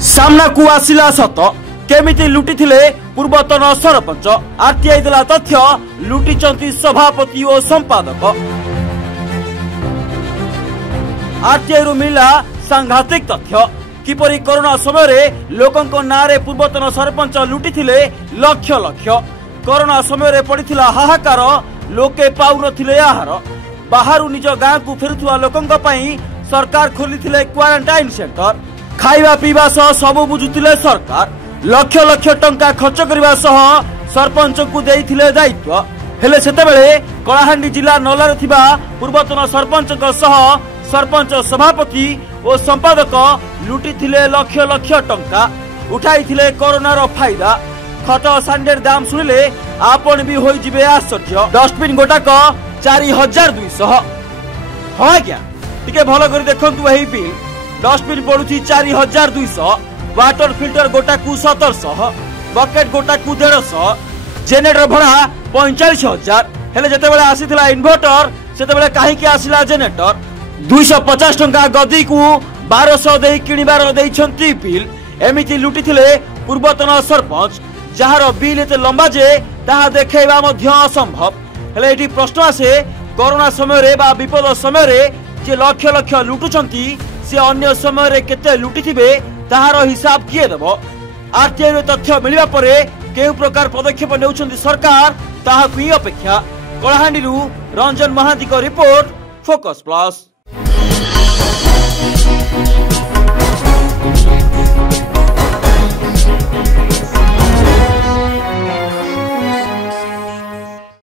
सामना को आसिला सत केमिति लुटिथिले पूर्वतन सरपंच। आरटीआई देला तथ्य लुटिचंती सभापति और संपादक। आरटीआई रु मिला सांघातिक तथ्य किपरि कोरोना समय लोकंको नारे पूर्वतन सरपंच लुटिथिले लक्ष लक्ष। कोरोना समय पड़िथिला हाहाकार, लोके पाउनथिले आहार। बाहरु निज गाँ को फेरुथुवा लोकंक पई सरकार खोलिथिले क्वारंटाइन सेंटर। खाइबा पीवा सह सबु बुझुथिले सरकार। लक्ष लक्ष टंका खर्च करबा सह सरपंच को देइथिले दायित्व। हेले सेतेबेले कलाहांडी जिला नलारे थिबा पूर्वतन सरपंच सह सरपंच, सभापति और संपादक लुटिथिले लक्ष लक्ष टंका। उठाइथिले कोरोनार फायदा। खत सांडेर दाम सुनिले आपण भी होई जिबे आश्चर्य। डस्टबिन गोटाक 4200। हाँ क्या टिके भल कर देखंतु एही बिल। डस्टबिन पड़ुछि 4200, वाटर फिल्टर गोटाकू 1700, बकेट गोटाकू 150, जेनेटर भड़ा 45,000। हेले जेतेबेले आसीथिला इन्वर्टर सेतेबेले काहीकि आसिला जेनेटर। 250 टंका गदी को 1200 दे किनिबार देइछंती बिल। एमिति लुटिथिले पूर्वतन सरपंच, जहार बिल एते लंबा जे ताहा देखेबा मध्य असंभव। हेले एठी प्रश्न आसे कोरोना समय रे बा विपद समय रे जे लक्ष लक्ष लुटुचंती से अन्य समय रे केते लुटिथिबे ताहार हिसाब किए देबो। आरटीआई रे तथ्य मिलिबा परे केउ प्रकार पदक्षेप नेउछंती सरकार ताहा की अपेक्षा। कलाहांडी रंजन महांती को रिपोर्ट, फोकस प्लस।